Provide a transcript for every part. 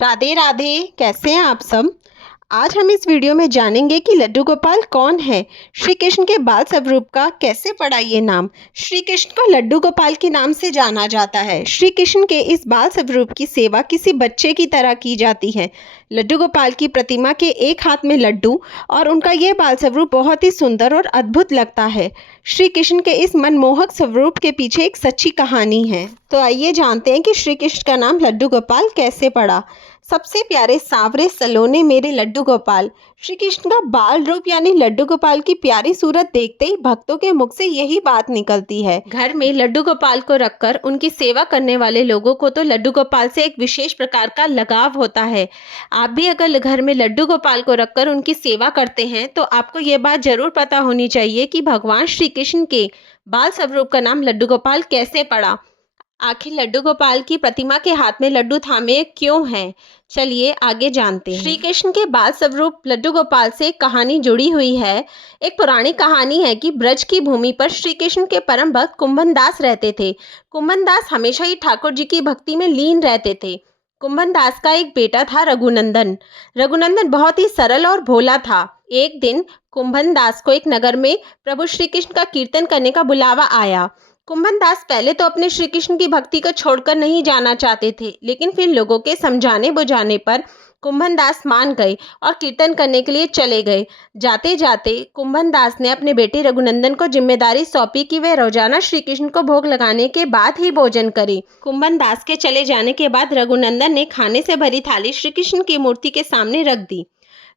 राधे राधे। कैसे हैं आप सब। आज हम इस वीडियो में जानेंगे कि लड्डू गोपाल कौन है। श्री कृष्ण के बाल स्वरूप का कैसे पड़ा ये नाम। श्री कृष्ण को लड्डू गोपाल के नाम से जाना जाता है। श्री कृष्ण के इस बाल स्वरूप की सेवा किसी बच्चे की तरह की जाती है। लड्डू गोपाल की प्रतिमा के एक हाथ में लड्डू और उनका ये बाल स्वरूप बहुत ही सुंदर और अद्भुत लगता है। श्री कृष्ण के इस मनमोहक स्वरूप के पीछे एक सच्ची कहानी है। तो आइए जानते हैं कि श्री कृष्ण का नाम लड्डू गोपाल कैसे पड़ा। सबसे प्यारे सांवरे सलोने मेरे लड्डू गोपाल। श्री कृष्ण का बाल रूप यानी लड्डू गोपाल की प्यारी सूरत देखते ही भक्तों के मुख से यही बात निकलती है। घर में लड्डू गोपाल को रखकर उनकी सेवा करने वाले लोगों को तो लड्डू गोपाल से एक विशेष प्रकार का लगाव होता है। आप भी अगर घर में लड्डू गोपाल को रखकर उनकी सेवा करते हैं तो आपको ये बात जरूर पता होनी चाहिए कि भगवान श्री कृष्ण के बाल स्वरूप का नाम लड्डू गोपाल कैसे पड़ा। आखिर लड्डू गोपाल की प्रतिमा के हाथ में लड्डू थामे क्यों हैं? चलिए आगे जानते हैं। श्री कृष्ण के बाल स्वरूप लड्डू गोपाल से एक कहानी जुड़ी हुई है। एक पुरानी कहानी है कि ब्रज की भूमि पर श्री कृष्ण के परम भक्त कुंभन दास रहते थे। कुंभन दास हमेशा ही ठाकुर जी की भक्ति में लीन रहते थे। कुंभन दास का एक बेटा था रघुनंदन। रघुनंदन बहुत ही सरल और भोला था। एक दिन कुंभन दास को एक नगर में प्रभु श्री कृष्ण का कीर्तन करने का बुलावा आया। कुंभन दास पहले तो अपने श्री कृष्ण की भक्ति को छोड़कर नहीं जाना चाहते थे, लेकिन फिर लोगों के समझाने बुझाने पर कुंभन दास मान गए और कीर्तन करने के लिए चले गए। जाते जाते कुंभन दास ने अपने बेटे रघुनंदन को जिम्मेदारी सौंपी कि वह रोजाना श्री कृष्ण को भोग लगाने के बाद ही भोजन करे। कुंभन दास के चले जाने के बाद रघुनंदन ने खाने से भरी थाली श्री कृष्ण की मूर्ति के सामने रख दी।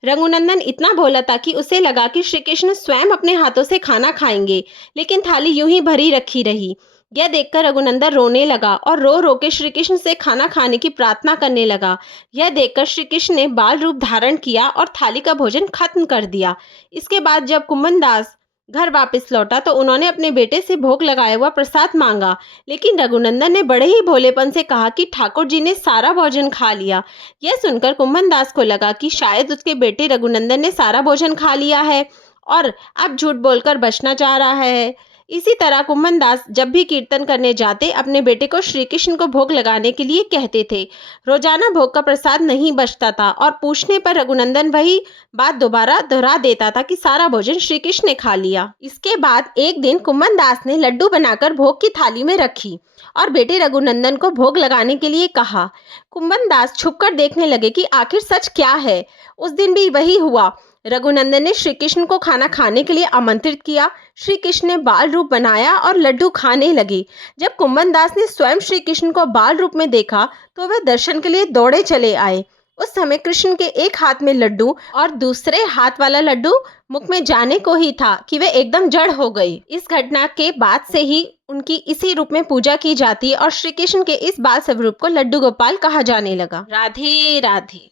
रघुनंदन इतना भोला था कि उसे लगा कि श्री कृष्ण स्वयं अपने हाथों से खाना खाएंगे, लेकिन थाली यूं ही भरी रखी रही। यह देखकर रघुनंदन रोने लगा और रो रो के श्री कृष्ण से खाना खाने की प्रार्थना करने लगा। यह देखकर श्री कृष्ण ने बाल रूप धारण किया और थाली का भोजन खत्म कर दिया। इसके बाद जब कुंभन दास घर वापस लौटा तो उन्होंने अपने बेटे से भोग लगाया हुआ प्रसाद मांगा, लेकिन रघुनंदन ने बड़े ही भोलेपन से कहा कि ठाकुर जी ने सारा भोजन खा लिया। यह सुनकर कुंभन दास को लगा कि शायद उसके बेटे रघुनंदन ने सारा भोजन खा लिया है और अब झूठ बोलकर बचना चाह रहा है। इसी तरह कुंभन दास जब भी कीर्तन करने जाते अपने बेटे को श्री कृष्ण को भोग लगाने के लिए कहते थे। रोजाना भोग का प्रसाद नहीं बचता था और पूछने पर रघुनंदन वही बात दोबारा दोहरा देता था कि सारा भोजन श्री कृष्ण ने खा लिया। इसके बाद एक दिन कुंभन दास ने लड्डू बनाकर भोग की थाली में रखी और बेटे रघुनंदन को भोग लगाने के लिए कहा। कुंभन दास छुपकर देखने लगे कि आखिर सच क्या है। उस दिन भी वही हुआ। रघुनंदन ने श्री कृष्ण को खाना खाने के लिए आमंत्रित किया। श्री कृष्ण ने बाल रूप बनाया और लड्डू खाने लगे। जब कुंभन दास ने स्वयं श्री कृष्ण को बाल रूप में देखा तो वे दर्शन के लिए दौड़े चले आए। उस समय कृष्ण के एक हाथ में लड्डू और दूसरे हाथ वाला लड्डू मुख में जाने को ही था कि वे एकदम जड़ हो गई। इस घटना के बाद से ही उनकी इसी रूप में पूजा की जाती है और श्री कृष्ण के इस बाल स्वरूप को लड्डू गोपाल कहा जाने लगा। राधे राधे।